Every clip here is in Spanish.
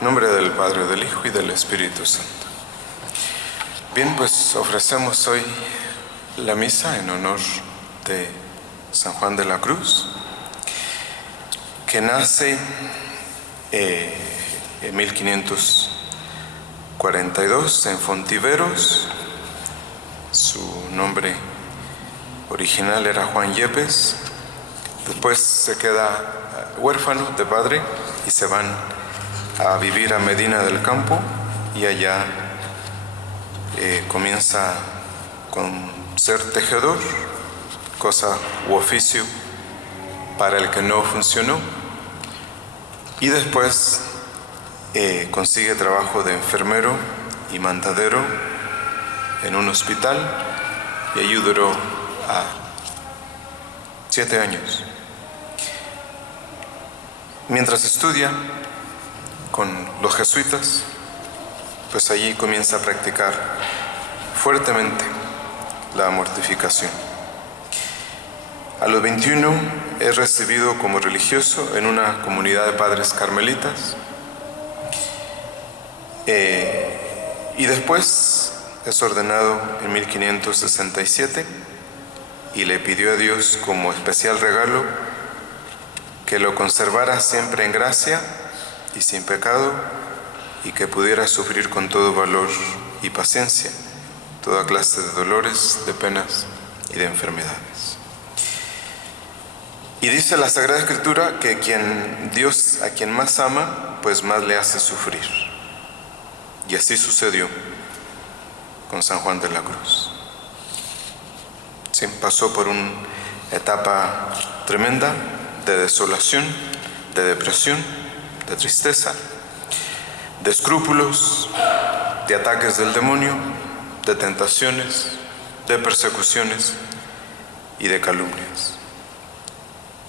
En nombre del Padre, del Hijo y del Espíritu Santo. Bien, pues ofrecemos hoy la misa en honor de San Juan de la Cruz, que nace en 1542 en Fontiveros. Su nombre original era Juan Yepes. Después se queda huérfano de padre y se van a vivir a Medina del Campo, y allá comienza con ser tejedor, cosa u oficio para el que no funcionó, y después consigue trabajo de enfermero y mandadero en un hospital, y allí duró 7 años. Mientras estudia con los jesuitas, pues allí comienza a practicar fuertemente la mortificación. A los 21 es recibido como religioso en una comunidad de padres carmelitas, y después es ordenado en 1567 y le pidió a Dios como especial regalo que lo conservara siempre en gracia y sin pecado, y que pudiera sufrir con todo valor y paciencia toda clase de dolores, de penas y de enfermedades. Y dice la Sagrada Escritura que Dios a quien más ama, pues más le hace sufrir. Y así sucedió con San Juan de la Cruz. Sí, pasó por una etapa tremenda de desolación, de depresión, de tristeza, de escrúpulos, de ataques del demonio, de tentaciones, de persecuciones y de calumnias.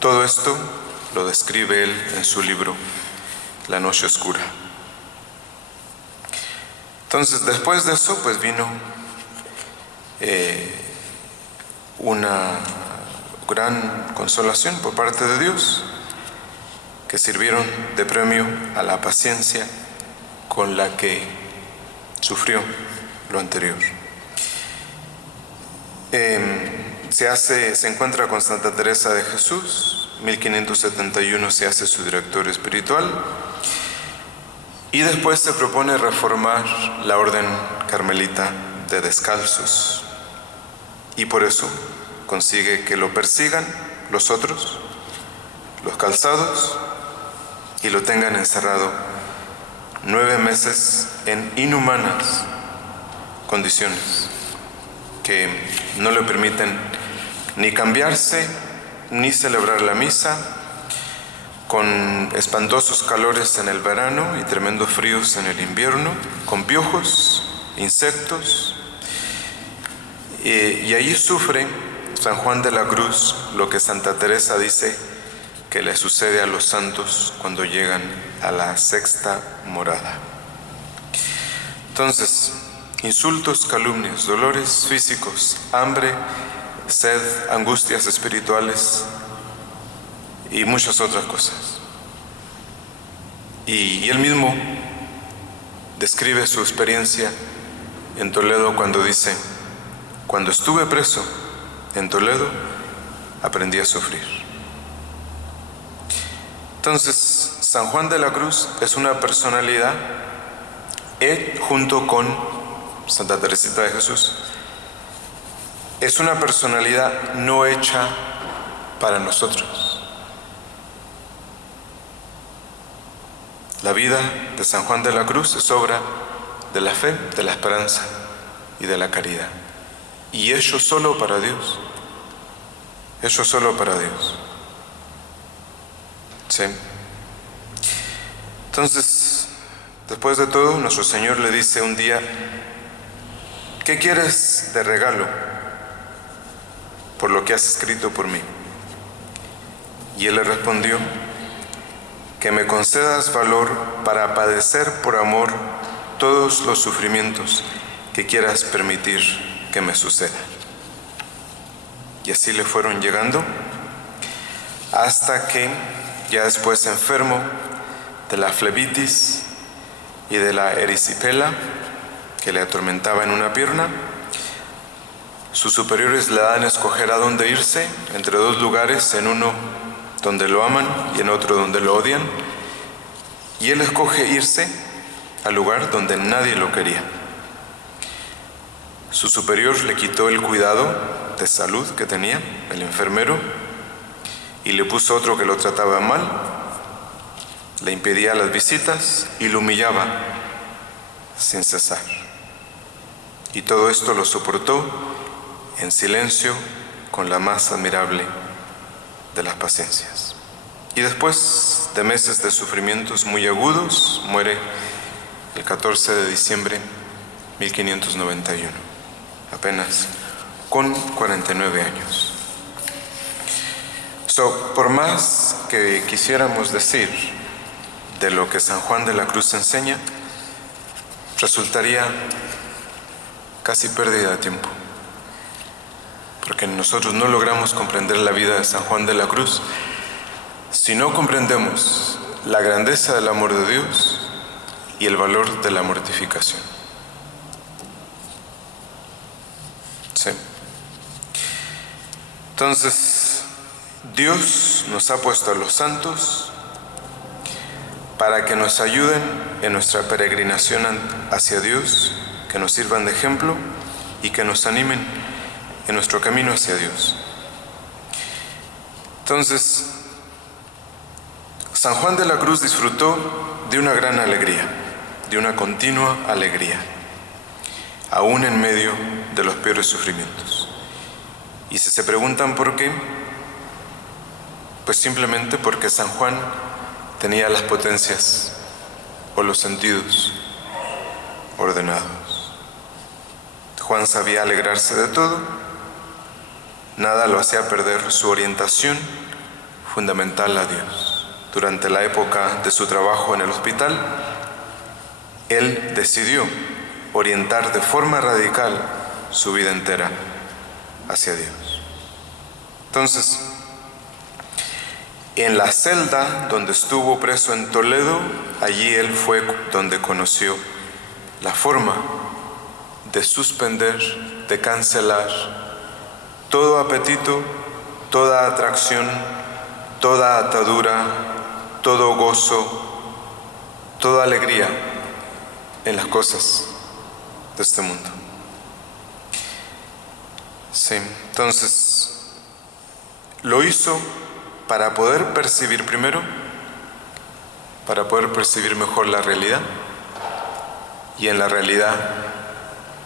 Todo esto lo describe él en su libro La Noche Oscura. Entonces, después de eso, pues vino una gran consolación por parte de Dios, que sirvieron de premio a la paciencia con la que sufrió lo anterior. Se encuentra con Santa Teresa de Jesús. 1571 se hace su director espiritual, y después se propone reformar la orden carmelita de descalzos, y por eso consigue que lo persigan los otros, los calzados, y lo tengan encerrado 9 meses en inhumanas condiciones que no le permiten ni cambiarse ni celebrar la misa, con espantosos calores en el verano y tremendos fríos en el invierno, con piojos, insectos, y allí sufre San Juan de la Cruz lo que Santa Teresa dice que le sucede a los santos cuando llegan a la sexta morada. Entonces, insultos, calumnias, dolores físicos, hambre, sed, angustias espirituales y muchas otras cosas. Y él mismo describe su experiencia en Toledo cuando dice: cuando estuve preso en Toledo, aprendí a sufrir. Entonces, San Juan de la Cruz es una personalidad, él junto con Santa Teresita de Jesús, es una personalidad no hecha para nosotros. La vida de San Juan de la Cruz es obra de la fe, de la esperanza y de la caridad. Y hecho solo para Dios. Hecho solo para Dios. Sí. Entonces, después de todo, nuestro Señor le dice un día: ¿qué quieres de regalo por lo que has escrito por mí? Y él le respondió: que me concedas valor para padecer por amor todos los sufrimientos que quieras permitir que me sucedan. Y así le fueron llegando hasta que, ya después enfermo de la flebitis, y de la erisipela que le atormentaba en una pierna. Sus superiores le dan a escoger a dónde irse, entre dos lugares, en uno donde lo aman y en otro donde lo odian. Y él escoge irse al lugar donde nadie lo quería. Su superior le quitó el cuidado de salud que tenía, el enfermero, y le puso otro que lo trataba mal, le impedía las visitas y lo humillaba sin cesar. Y todo esto lo soportó en silencio, con la más admirable de las paciencias. Y después de meses de sufrimientos muy agudos, muere el 14 de diciembre de 1591, apenas con 49 años. Por más que quisiéramos decir de lo que San Juan de la Cruz enseña, resultaría casi pérdida de tiempo, porque nosotros no logramos comprender la vida de San Juan de la Cruz si no comprendemos la grandeza del amor de Dios y el valor de la mortificación. Sí. Entonces, Dios nos ha puesto a los santos para que nos ayuden en nuestra peregrinación hacia Dios, que nos sirvan de ejemplo y que nos animen en nuestro camino hacia Dios. Entonces, San Juan de la Cruz disfrutó de una gran alegría, de una continua alegría, aún en medio de los peores sufrimientos. Y si se preguntan por qué, pues simplemente porque San Juan tenía las potencias o los sentidos ordenados. Juan sabía alegrarse de todo, nada lo hacía perder su orientación fundamental a Dios. Durante la época de su trabajo en el hospital, él decidió orientar de forma radical su vida entera hacia Dios. Entonces, en la celda donde estuvo preso en Toledo, allí él fue donde conoció la forma de suspender, de cancelar todo apetito, toda atracción, toda atadura, todo gozo, toda alegría en las cosas de este mundo. Sí, entonces lo hizo para poder percibir primero, para poder percibir mejor la realidad y en la realidad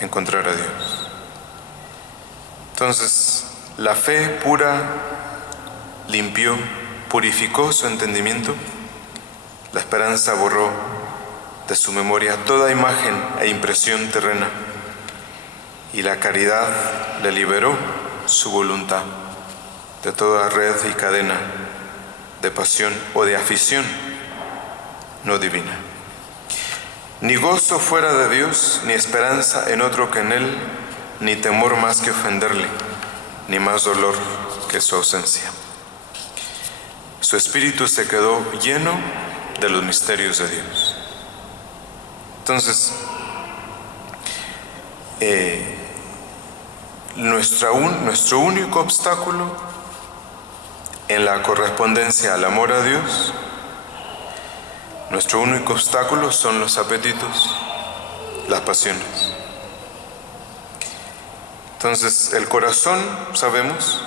encontrar a Dios. Entonces, la fe pura limpió, purificó su entendimiento, la esperanza borró de su memoria toda imagen e impresión terrena y la caridad le liberó su voluntad de toda red y cadena de pasión o de afición no divina. Ni gozo fuera de Dios, ni esperanza en otro que en Él, ni temor más que ofenderle, ni más dolor que su ausencia. Su espíritu se quedó lleno de los misterios de Dios. Entonces, nuestro único obstáculo en la correspondencia al amor a Dios, nuestro único obstáculo son los apetitos, las pasiones. Entonces, el corazón, sabemos,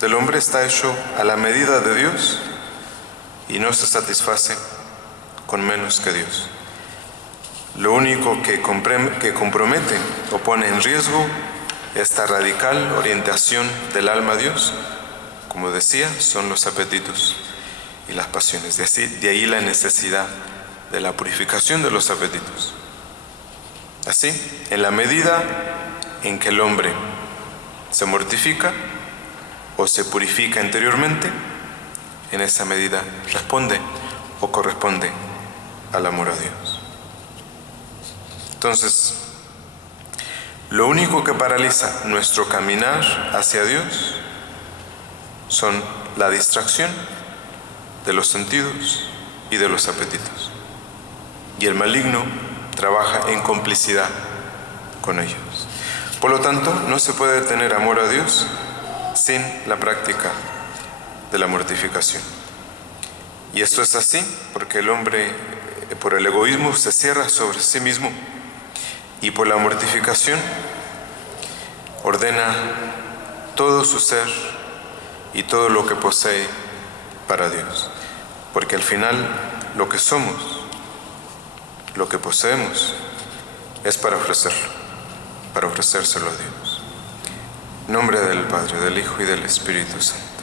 del hombre está hecho a la medida de Dios y no se satisface con menos que Dios. Lo único que compromete o pone en riesgo esta radical orientación del alma a Dios, como decía, son los apetitos y las pasiones. De ahí la necesidad de la purificación de los apetitos. Así, en la medida en que el hombre se mortifica o se purifica interiormente, en esa medida responde o corresponde al amor a Dios. Entonces, lo único que paraliza nuestro caminar hacia Dios son la distracción de los sentidos y de los apetitos. y el maligno trabaja en complicidad con ellos. Por lo tanto, no se puede tener amor a Dios sin la práctica de la mortificación. Y esto es así porque el hombre, por el egoísmo, se cierra sobre sí mismo, y por la mortificación ordena todo su ser y todo lo que posee para Dios. Porque al final lo que somos, lo que poseemos, es para ofrecerlo, para ofrecérselo a Dios. En nombre del Padre, del Hijo y del Espíritu Santo.